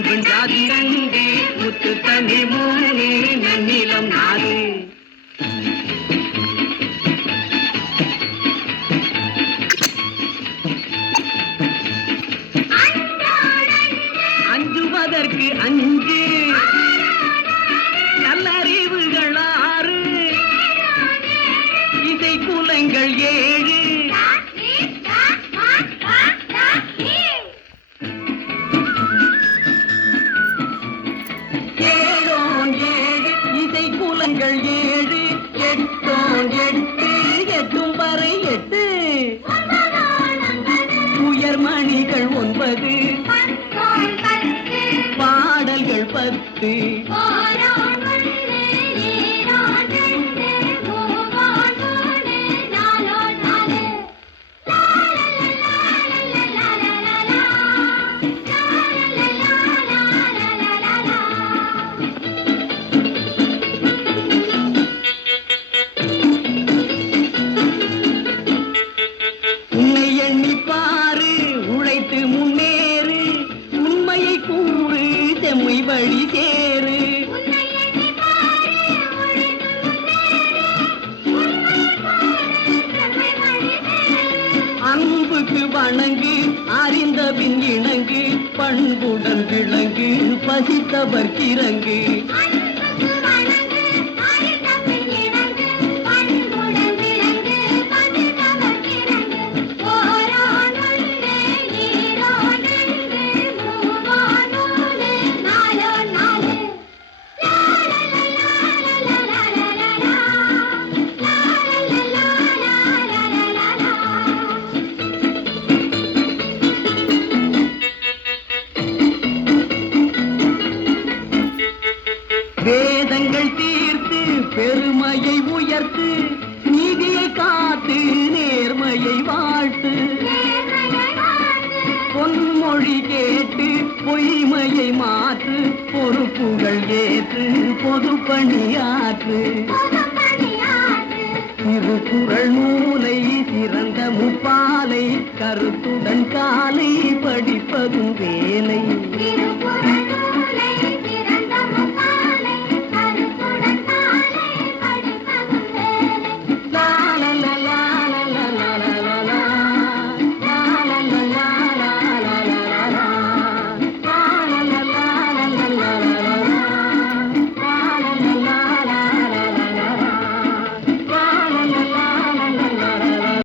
ஆண் பெண் ஜாதி 2 முத்து தமிழ் 3 நன்னிலம் 4 அஞ்சுவதற்கு 5 நல்லறிவுகள் 6 இசை குலங்கள் 7 ஏழோன் 7 இசை குலங்கள் 7 எட்டோன் 8 எட்டும் வரை 8 உயர்மணிகள் 9 பாடல்கள் 10 உன்னை எண்ணி பாரு உழைத்து முன்னேறு உண்மையை கூறு செம்மை வழி சேரு அன்புக்கு வணங்கு அறிந்த பின் இணங்கு பண்புடன் விளங்கு பசித்தவர் கிறங்கு வேதங்கள் தீர்த்து பெருமையை உயர்த்து நீதியை காத்து நேர்மையை வாழ்த்து பொன்மொழி கேட்டு பொய்மையை மாற்று பொறுப்புகள் ஏற்று பொது பணியாற்று திருக்குறள் நூலை சிறந்த முப்பாலை கருத்துடன் காலை படி